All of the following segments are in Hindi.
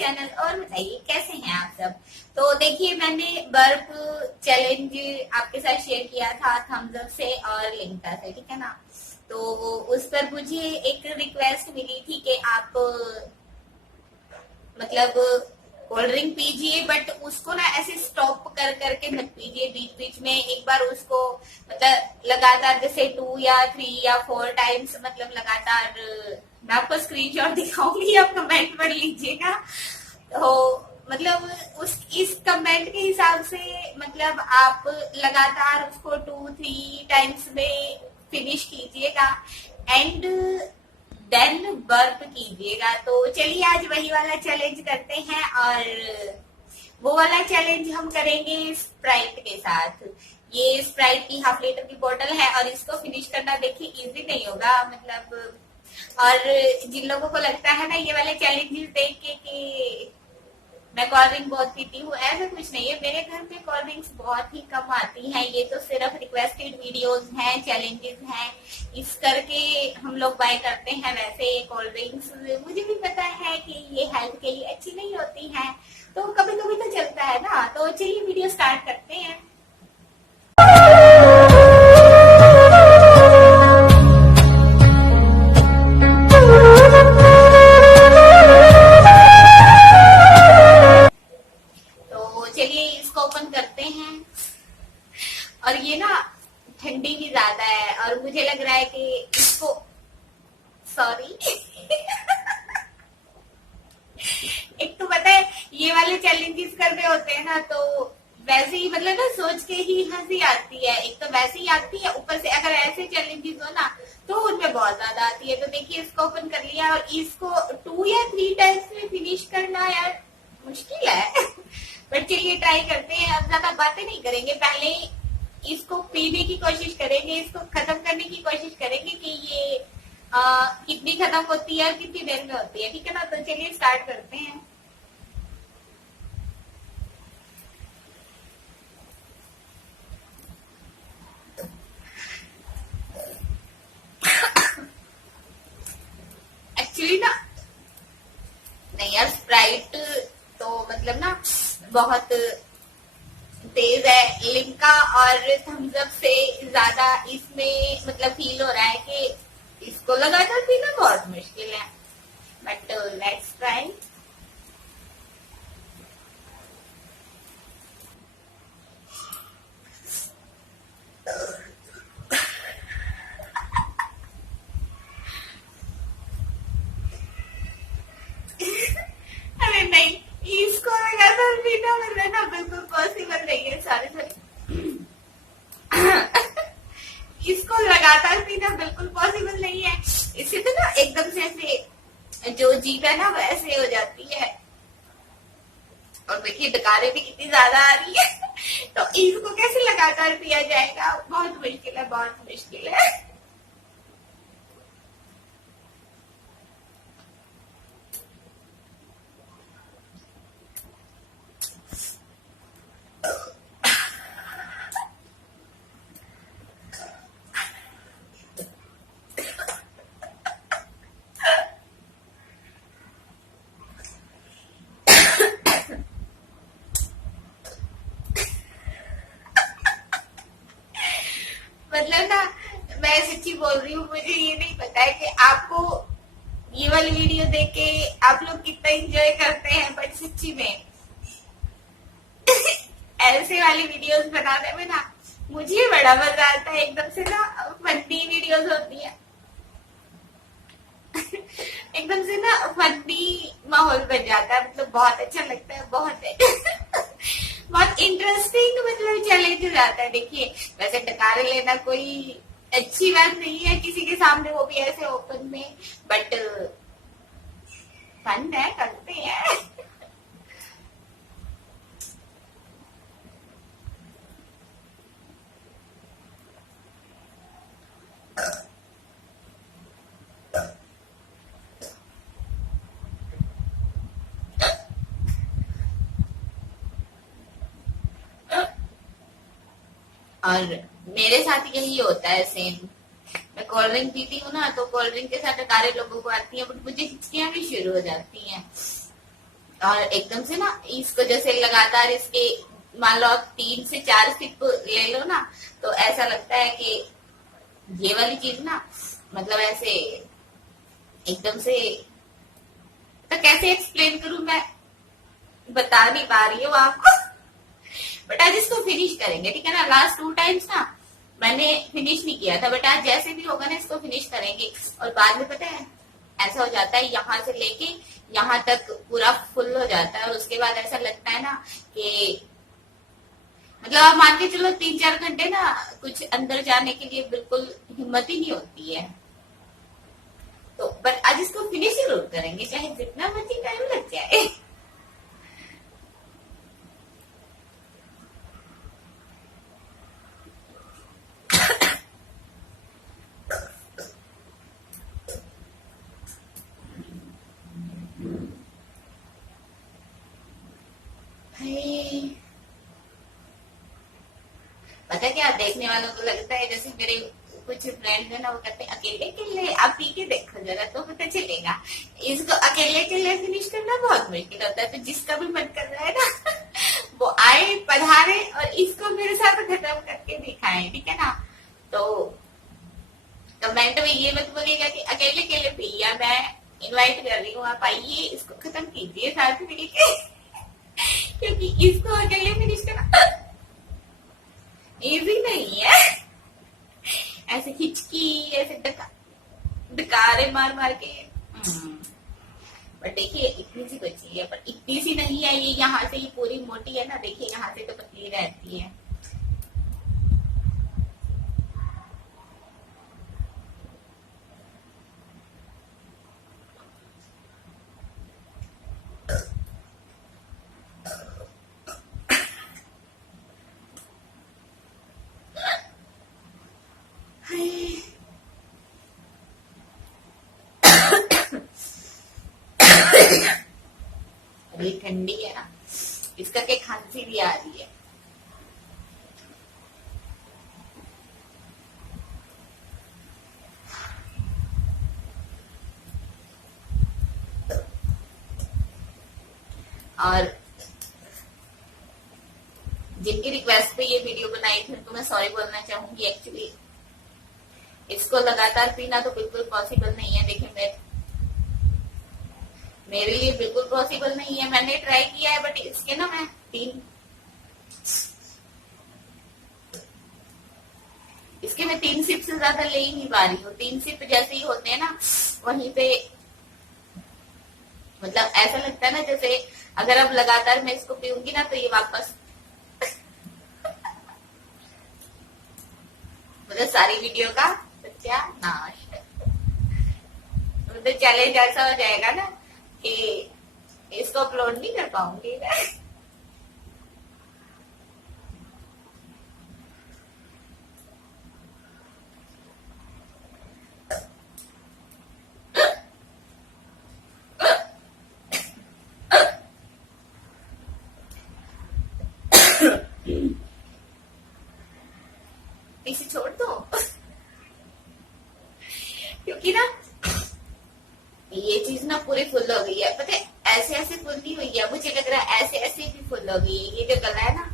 चैनल। और बताइए कैसे हैं आप सब। तो देखिए मैंने बर्फ चैलेंज आपके साथ शेयर किया था थम्स अप से और लिंका से, ठीक है ना। तो उस पर मुझे एक रिक्वेस्ट मिली थी कि आप मतलब कोल्ड ड्रिंक पीजिए, बट उसको ना ऐसे स्टॉप कर करके मत पीजिए बीच बीच में। एक बार उसको मतलब लगातार जैसे 2 या 3 या 4 टाइम्स मतलब लगातार, मैं आपको स्क्रीनशॉट दिखाऊंगी, आप कमेंट पढ़ लीजिएगा। तो मतलब उस इस कमेंट के हिसाब से मतलब आप लगातार उसको 2-3 टाइम्स में फिनिश कीजिएगा एंड देन बर्प कीजिएगा। तो चलिए आज वही वाला चैलेंज करते हैं, और वो वाला चैलेंज हम करेंगे स्प्राइट के साथ। ये स्प्राइट की 1/2 लीटर की बोतल है और इसको फिनिश करना देखिए इजी नहीं होगा मतलब। और जिन लोगों को लगता है ना ये वाले चैलेंजेस देख के कि मैं कोल्ड ड्रिंक बहुत पीती हूँ, ऐसा कुछ नहीं है। मेरे घर में कोल्ड ड्रिंक्स बहुत ही कम आती हैं, ये तो सिर्फ रिक्वेस्टेड वीडियोस हैं, चैलेंजेस हैं, इस करके हम लोग बाय करते हैं। वैसे कोल्ड ड्रिंक्स मुझे भी पता है कि ये हेल्थ के लिए अच्छी नहीं होती हैं, तो कभी कभी तो चलता है ना। तो चलिए वीडियो स्टार्ट करते हैं। और ये ना ठंडी भी ज्यादा है और मुझे लग रहा है कि इसको सॉरी एक तो पता है ये वाले चैलेंजेस कर रहे होते हैं ना, तो वैसे ही मतलब ना सोच के ही हंसी आती है। एक तो वैसे ही आती है, ऊपर से अगर ऐसे चैलेंजेस हो ना तो उनमें बहुत ज्यादा आती है। तो देखिए इसको ओपन कर लिया और इसको 2 या 3 टाइम्स में फिनिश करना यार मुश्किल है बट चलिए ट्राई करते हैं। अब ज्यादा बातें नहीं करेंगे, पहले इसको पीने की कोशिश करेंगे, इसको खत्म करने की कोशिश करेंगे कि ये कितनी खत्म होती है और कितनी देर में होती है, ठीक है ना। तो चलिए स्टार्ट करते हैं। एक्चुअली ना नहीं यार, स्प्राइट तो मतलब ना बहुत तेज है, लिम्का और थम्स अप से ज्यादा इसमें मतलब फील हो रहा है कि इसको लगातार पीना बहुत मुश्किल है, बट लेट्स ट्राई। अरे नहीं, इसको लगातार पीना मतलब ना बिल्कुल पॉसिबल नहीं है। सॉरी इसको लगातार पीना बिल्कुल पॉसिबल नहीं है। इससे तो ना एकदम से ऐसे जो जीभ है ना वैसे हो जाती है, और देखिए डकारें भी कितनी ज्यादा आ रही है तो इसको कैसे लगातार पिया जाएगा, बहुत मुश्किल है, बहुत मुश्किल है। मतलब ना मैं सच्ची बोल रही हूँ, मुझे ये नहीं पता है कि आपको ये वाली वीडियो देख के आप लोग कितना एंजॉय करते हैं, बट सच्ची में ऐसे वाली वीडियोस बनाने में ना मुझे बड़ा मजा आता है। एकदम से ना फनी वीडियोस होती है एकदम से ना फनी माहौल बन जाता है, मतलब बहुत अच्छा लगता है, बहुत बहुत इंटरेस्टिंग मतलब चैलेंज आता है। देखिए वैसे टकारे लेना कोई अच्छी बात नहीं है किसी के सामने, वो भी ऐसे ओपन में, बट फन है, करते हैं। और मेरे साथ यही होता है सेम। मैं कोल्ड ड्रिंक पीती हूँ ना, तो कोल्ड ड्रिंक के साथ टकारे लोगों को आती है, बट मुझे हिचकियां भी शुरू हो जाती हैं। और एकदम से ना इसको जैसे लगातार इसके मान लो आप 3 से 4 सिप ले लो ना, तो ऐसा लगता है कि ये वाली चीज ना मतलब ऐसे एकदम से, तो कैसे एक्सप्लेन करूं मैं, बता नहीं पा रही हूँ आपको। बट आज इसको फिनिश करेंगे, ठीक है ना। लास्ट 2 टाइम्स ना मैंने फिनिश नहीं किया था, बट आज जैसे भी होगा ना इसको फिनिश करेंगे। और बाद में पता है ऐसा हो जाता है, यहाँ से लेके यहाँ तक पूरा फुल हो जाता है, और उसके बाद ऐसा लगता है ना कि मतलब आप मान के चलो 3-4 घंटे ना कुछ अंदर जाने के लिए बिल्कुल हिम्मत ही नहीं होती है। तो पर आज इसको फिनिश जरूर करेंगे, चाहे जितना मर्जी टाइम लग जाए। पता क्या, देखने वालों को लगता है जैसे मेरे कुछ फ्रेंड्स है ना, वो कहते हैं अकेले अकेले आप पी के देखो जरा तो पता चलेगा। इसको अकेले अकेले फिनिश करना बहुत मुश्किल होता है, तो जिसका भी मन कर रहा है ना वो आए पधारे और इसको मेरे साथ खत्म करके दिखाए, ठीक है ना। तो कमेंट में ये मत बोलिएगा कि अकेले अकेले पिया, मैं इनवाइट कर रही हूँ, आप आइए इसको खत्म कीजिए साथ मिलके क्योंकि इसको अकेले फिनिश करना इजी नहीं है। ऐसे खिचकी ऐसे डकारे मार मार के। बट देखिए इतनी सी बची है, पर इतनी सी नहीं है ये, यहाँ से ये पूरी मोटी है ना, देखिए यहाँ से तो पतली रहती है। अभी ठंडी है ना, इस करके खांसी भी आ रही है। और जिनकी रिक्वेस्ट पे ये वीडियो बनाई थी उनको मैं सॉरी बोलना चाहूंगी। एक्चुअली इसको लगातार पीना तो बिल्कुल पॉसिबल नहीं है। देखिए मेरे लिए बिल्कुल पॉसिबल नहीं है, मैंने ट्राई किया है, बट इसके ना मैं 3 सिप से ज्यादा ले ही नहीं पा रही हूँ। 3 सिप जैसे ही होते हैं ना वहीं पे मतलब ऐसा लगता है ना जैसे अगर अब लगातार मैं इसको पीऊंगी ना तो ये वापस मतलब सारी वीडियो का सत्यानाश, मतलब चैलेंज ऐसा हो जाएगा ना कि इसको अपलोड नहीं कर पाऊंगी मैं। इसे छोड़ दो क्योंकि ना ये चीज ना पूरी फुल हो गई है। पता है ऐसे ऐसे फुल नहीं हुई है, मुझे लग रहा है ऐसे ऐसे भी फुल हो गई है। ये जो गला है ना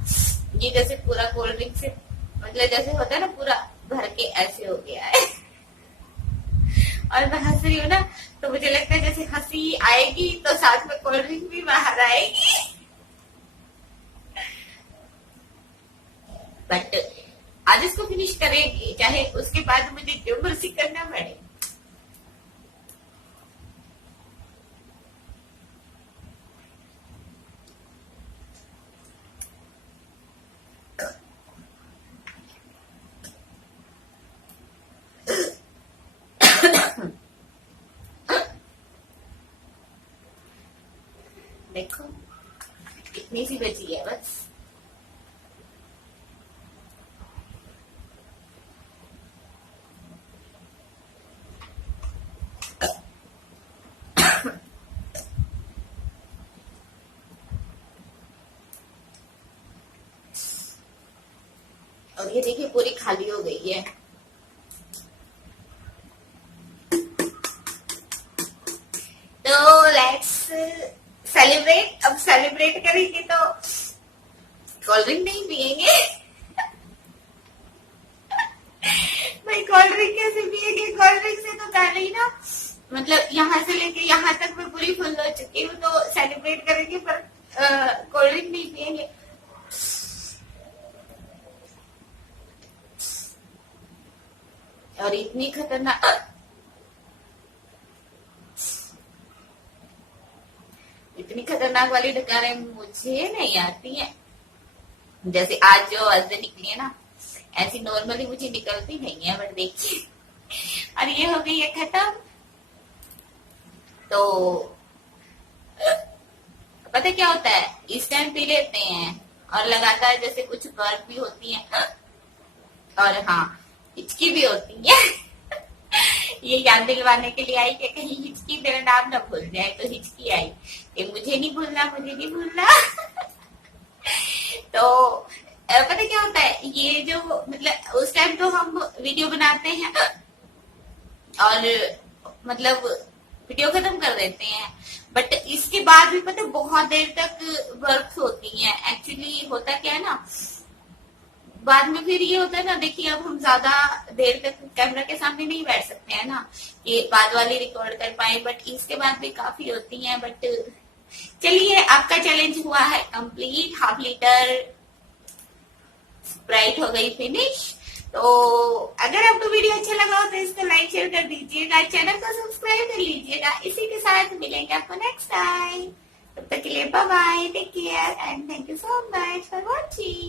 ये जैसे पूरा कोल्ड ड्रिंक से मतलब जैसे होता है ना पूरा भर के ऐसे हो गया है। और मैं हंस रही हूँ ना तो मुझे लगता है जैसे हंसी आएगी तो साथ में कोल्ड ड्रिंक भी बाहर आएगी। बट आज इसको फिनिश करेंगे चाहे उसके बाद मुझे जो मर्जी करना पड़े। देखो इतनी सी बची है बस। और ये देखिए पूरी खाली हो गई है। तो लेट्स सेलिब्रेट, अब सेलिब्रेट करेंगे तो कोल्ड ड्रिंक नहीं पियेंगे। भाई कोल्ड ड्रिंक कैसे पियेंगे? कोल्ड ड्रिंक से तो पहले ही ना, मतलब यहाँ से लेके यहाँ तक मैं पूरी फुल हो चुकी हूँ, तो सेलिब्रेट करेंगे पर कोल्ड ड्रिंक नहीं पियेंगे। और इतनी खतरनाक वाली डकारें मुझे नहीं आती है। जैसे आज जो हंसते निकली है ना, ऐसी नॉर्मली मुझे निकलती नहीं है, बट देखिए, और ये हो गई है खत्म। तो पता क्या होता है, इस टाइम पी लेते हैं और लगातार जैसे कुछ वर्क भी होती है और हाँ हिचकी भी होती है। ये याद दिलवाने के लिए आई कि कहीं हिचकी मेरा नाम ना भूल जाए, तो हिचकी आई कि मुझे नहीं भूलना, मुझे नहीं भूलना। तो पता क्या होता है, ये जो मतलब उस टाइम तो हम वीडियो बनाते हैं और मतलब वीडियो खत्म कर देते हैं, बट इसके बाद भी पता बहुत देर तक वर्क होती है। एक्चुअली होता क्या है ना, बाद में फिर ये होता है ना, देखिए अब हम ज्यादा देर तक कैमरा के सामने नहीं बैठ सकते हैं ना, ये बाद वाली रिकॉर्ड कर पाए, बट इसके बाद भी काफी होती हैं। बट चलिए, आपका चैलेंज हुआ है कंप्लीट। 1/2 लीटर स्प्राइट हो गई फिनिश। तो अगर आपको वीडियो अच्छा लगा हो तो इसको लाइक शेयर कर दीजिएगा, चैनल को सब्सक्राइब कर लीजिएगा। इसी के साथ मिलेंगे आपको नेक्स्ट टाइम। तब तक के लिए bye bye, take care and thank you so much for watching.